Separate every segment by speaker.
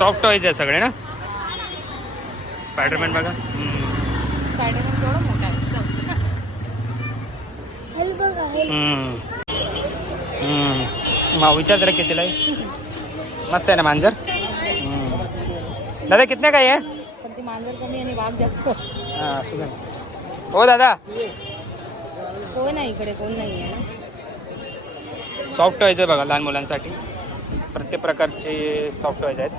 Speaker 1: Soft toys आहे सगळे ना? स्पायडरमॅन बघा. मा विचार जरा कितीला आहे? मस्त आहे ना मांजर. दादा कितने काय आहे
Speaker 2: पण ती मांजर कमी आणि वाघ जास्त.
Speaker 1: हां दादा.
Speaker 2: कोण नाही इकडे? कोण नाही आहे ना?
Speaker 1: सॉफ्ट टॉयज आहे बघा लहान मुलांसाठी. प्रत्येक प्रकारचे सॉफ्ट टॉयज आहेत.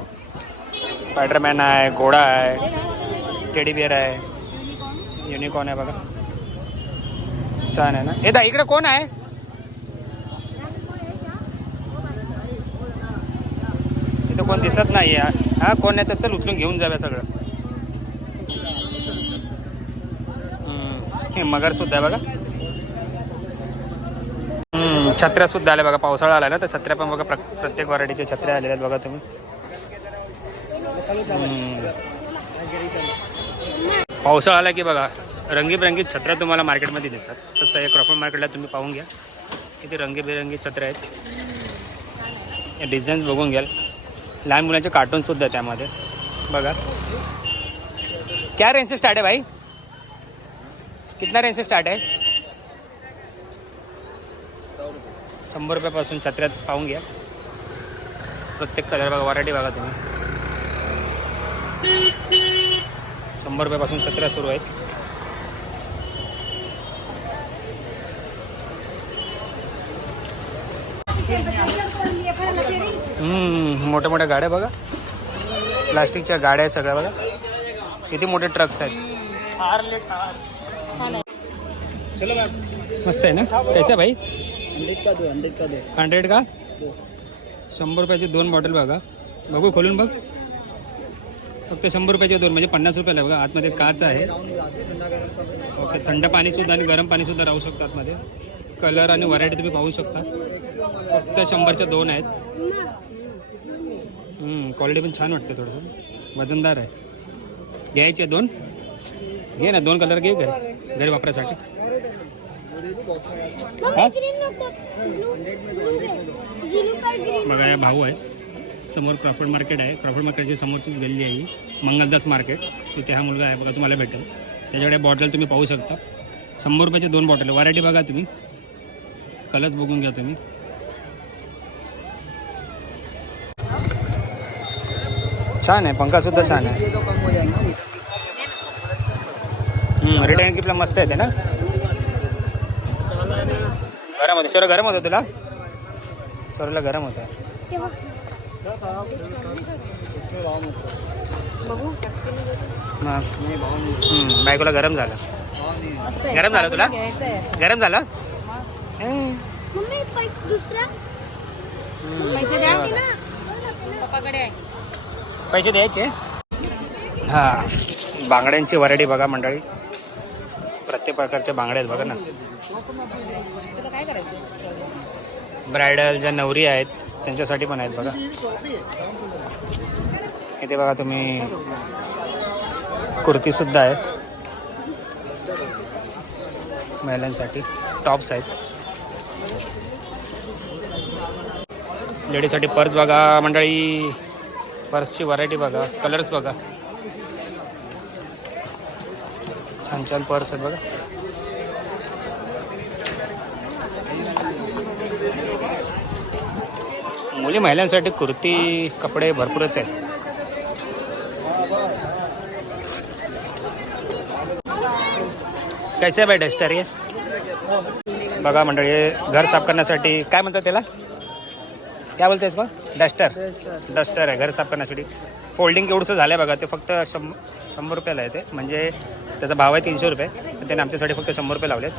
Speaker 1: स्पायडरमॅन आहे घोडा आहे टेडी बिअर आहे. युनिकॉर्न आहे बघा. छान आहे ना? ए दा इकडे कोण आहे? इथं कोण दिसत नाही हा कोण आहे तर चल उचलून घेऊन जाव्या सगळं. हे मगर सुद्धा आहे बघा. छत्र्या सुद्धा आल्या बघा. पावसाळा आला ना तर छत्र्या पण बघा प्रत्येक व्हरायटीच्या छत्र्या आलेल्या आहेत बघा तुम्ही. पावसाळा आला की बघा, रंगीबेरंगी छत्र्या तुम्हाला मार्केटमध्ये दिसतात. तसं एक क्रॉफर्ड मार्केटला तुम्ही पाहून घ्या. किती रंगीबेरंगी छत्र्या आहेत. डिझाईन्स बघून घ्याल. लहान मुलांचे कार्टून सुद्धा आहे त्यामध्ये. बघा. क्या रेंज से स्टार्ट है भाई? कितना रेंज से स्टार्ट है? शंभर रुपयापासून छत्र्यात पाहून घ्या. प्रत्येक कलर बघा व्हरायटी शंभर रुपयापासून सतरा सुरू आहेत. मोठ्या मोठ्या गाड्या बघा. प्लास्टिकच्या गाड्या आहेत सगळ्या बघा. किती मोठे ट्रक्स आहेत. मस्त आहे ना? कैसा भाई?
Speaker 3: हंड्रेड का? हंड्रेड का
Speaker 1: शंभर रुपयाची दोन बॉटल बघा. बघू खोलून बघ. फक्त शंभर रुपयाचे दोन म्हणजे पन्नास रुपयाला बघा आतमध्ये काच आहे. ओके थंड पाणीसुद्धा आणि गरम पाणीसुद्धा राहू शकतं आतमध्ये. कलर आणि व्हरायटी तुम्ही पाहू शकता. फक्त शंभरच्या दोन आहेत. क्वालिटी पण छान वाटते थोडंसं. वजनदार आहे. घ्यायचे दोन. घे ना दोन कलर घे घरी. घरी वापरायसाठी. हा बघा या भाऊ आहे समोर क्रॉफर्ड मार्केट आहे. क्रॉफर्ड मार्केटची समोरचीच गल्ली आहे मंगलदास मार्केट. तिथे हा मुलगा आहे बघा तुम्हाला भेटेल. त्याच्याकडे बॉटल तुम्ही पाहू शकता. शंभर रुपयाचे दोन बॉटल व्हरायटी बघा तुम्ही. कलर्स बघून घ्या तुम्ही. छान आहे पंखासुद्धा छान आहे. रिटर्न गिफ्टला मस्त येते ना? गरम होते सर गरम होतं तुला? सरला गरम होतं हम्म, बायकोला गरम झालं. गरम झालं तुला? गरम झालं?
Speaker 4: मम्मी पै- दुसरा?
Speaker 2: पैसे द्या पप्पाकडे आहे.
Speaker 1: पैसे द्यायचे? हा. बांगड्यांची व्हरायटी बघा मंडळी. प्रत्येक प्रकारच्या बांगड्या आहेत बघा ना.
Speaker 2: तुला काय करायचं?
Speaker 1: ब्रायडल ज्या नवरी आहेत त्यांच्यासाठी पण आहेत बघा. इथे बघा तुम्ही. कुर्तीसुद्धा आहे. महिलांसाठी. टॉप्स आहेत. लेडीजसाठी पर्स बघा मंडळी. पर्सची व्हरायटी बघा. कलर्स बघा. छान छान पर्स आहेत बघा. मुली महिलांसाठी कुर्ती कपडे भरपूरच आहेत. कैसे आहे बाय डस्टर हे? बघा मंडळी हे घर साफ करण्यासाठी काय म्हणतात त्याला? काय बोलतेस मग डस्टर. डस्टर आहे घर साफ करण्यासाठी. फोल्डिंग एवढंसं झालं आहे बघा ते फक्त शं शंभर रुपयाला आहे ते. म्हणजे त्याचा भाव आहे तीनशे रुपये पण त्याने आमच्यासाठी फक्त शंभर रुपये लावलेत.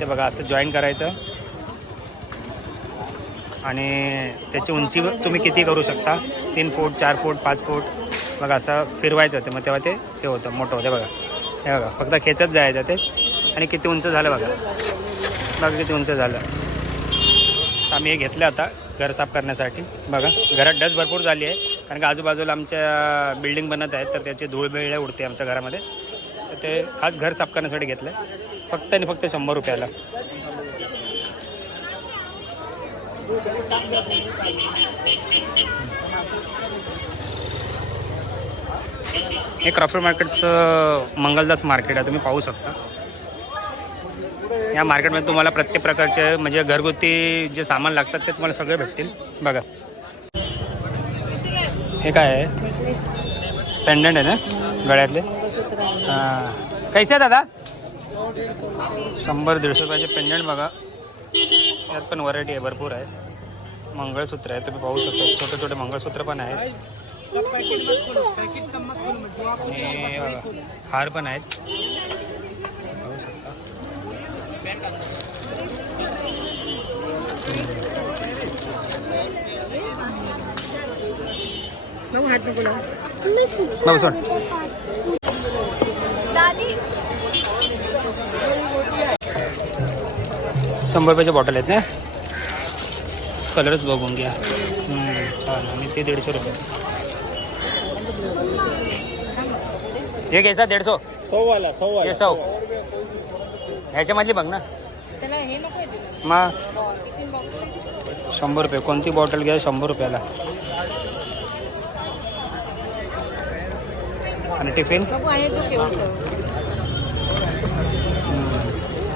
Speaker 1: ते बघा असं जॉईन करायचं. आणि त्याची उंची तुम्ही किती करू शकता? तीन फूट चार फूट पाच फूट? बघा असं फिरवायचं ते मग तेव्हा ते हे होतं मोठं होतं. बघा. हे बघा फक्त खेचत जायचं ते. आणि किती उंच झालं बघा. बघा किती उंच झालं. आम्ही हे घेतलं आता घर साफ करण्यासाठी. बघा घरात डस्ट भरपूर झाली आहे. कारण का आजूबाजूला आमच्या बिल्डिंग बनत आहेत तर त्याची धूळ बिळ उडते आमच्या घरामध्ये. तर ते खास घर साफ करण्यासाठी घेतलं आहे. फक्त आणि फक्त शंभर रुपयाला. हे क्रॉफर्ड मार्केटचं मंगलदास मार्केट आहे तुम्ही पाहू शकता. या मार्केटमध्ये तुम्हाला प्रत्येक प्रकारचे म्हणजे घरगुती जे सामान लागतात ते तुम्हाला सगळे भेटतील. बघा. हे काय आहे? पेंडंट आहे ना? गळ्यातले? हां. कैसे आहे दादा? शंभर दीडशे रुपयाचे पेंडंट बघा. यात पण व्हरायटी आहे भरपूर आहे. मंगळसूत्र आहे तुम्ही पाहू शकता. छोटे छोटे मंगळसूत्र पण आहेत. आणि हार पण आहेत.
Speaker 2: बघू
Speaker 1: सोड. शंभर रुपयाच्या बॉटल आहेत ना? कलरच बघून घ्या. छान. आणि ते दीडशे रुपये. हे घ्यायचा दीडशो.
Speaker 3: सौ वाला सौ
Speaker 1: हे सौ ह्याच्यामधली बघ ना.
Speaker 2: हे
Speaker 1: मग
Speaker 2: बॉक्स
Speaker 1: शंभर रुपये. कोणती बॉटल घ्या शंभर रुपयाला. आणि टिफिन
Speaker 2: बघू आहे तो केवढं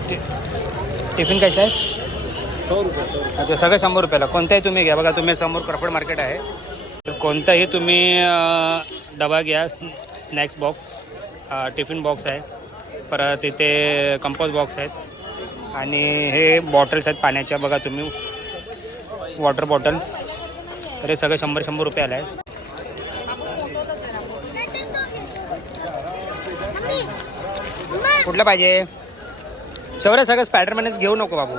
Speaker 1: टि- टिफिन कायचं आहे
Speaker 3: सौ रुपये
Speaker 1: अच्छा सगळं शंभर रुपयाला. कोणताही तुम्ही घ्या. बघा तुम्ही समोर क्रॉफर्ड मार्केट आहे. तर कोणताही तुम्ही डबा घ्या. स्नॅक्स बॉक्स टिफिन बॉक्स आहे. परत इथे कंपोज बॉक्स आहेत. आणि हे बॉटल्स आहेत पाण्याच्या. बघा तुम्ही. वॉटर बॉटल तर हे सगळं शंभर शंभर रुपयाला आहे. कुठलं पाहिजे? सगळं सगळं स्पायडरमॅनच घेऊ नको बाबू.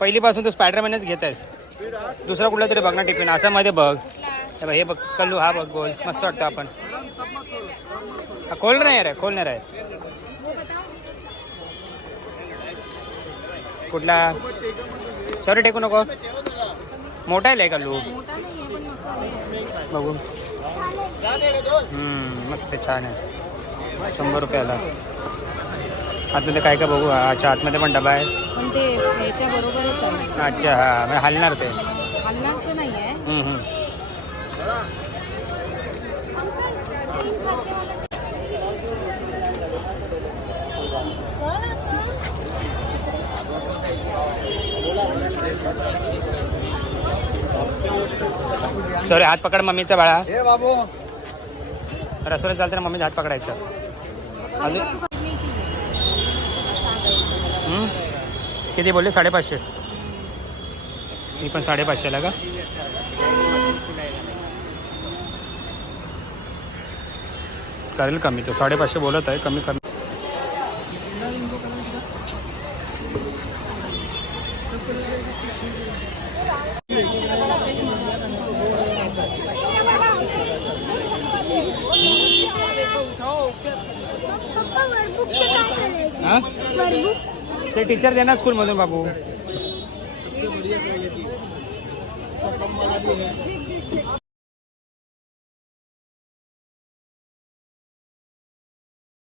Speaker 1: पहिलीपासून तू स्पायडरमॅनच घेत आहेस. दुसरा कुठला तरी बघ ना टिफिन असं मध्ये बघ. हे बघ, हे बघ कल्लू हा बघ गोल. मस्त वाटतं आपण. खोल नाही रे खोल नाही रे. कुठला? सॉरी टेकू नको. मोठा आहे कल्लू. बघू. मस्त छान आहे. शंभर रुपयाला. आतमध्ये काय काय बघू अच्छा आतमध्ये पण डबा आहे.
Speaker 2: पण ते ह्याच्या बरोबरच आहे.
Speaker 1: अच्छा हा म्हणजे हलणार ते.
Speaker 2: हल्लाचं नाही आहे.
Speaker 1: सॉरी हात पकड मम्मीचा बाळा.
Speaker 3: बाबू.
Speaker 1: रसोला चालताना मम्मीचा हात पकडायचा. अजून किती बोलले साडेपाचशे मी पण साडेपाचशेला का करेल कमी तो साडेपाचशे बोलत आहे कमी कर
Speaker 4: पप्पा
Speaker 1: ते टीचर देणार स्कूलमधून बाबू.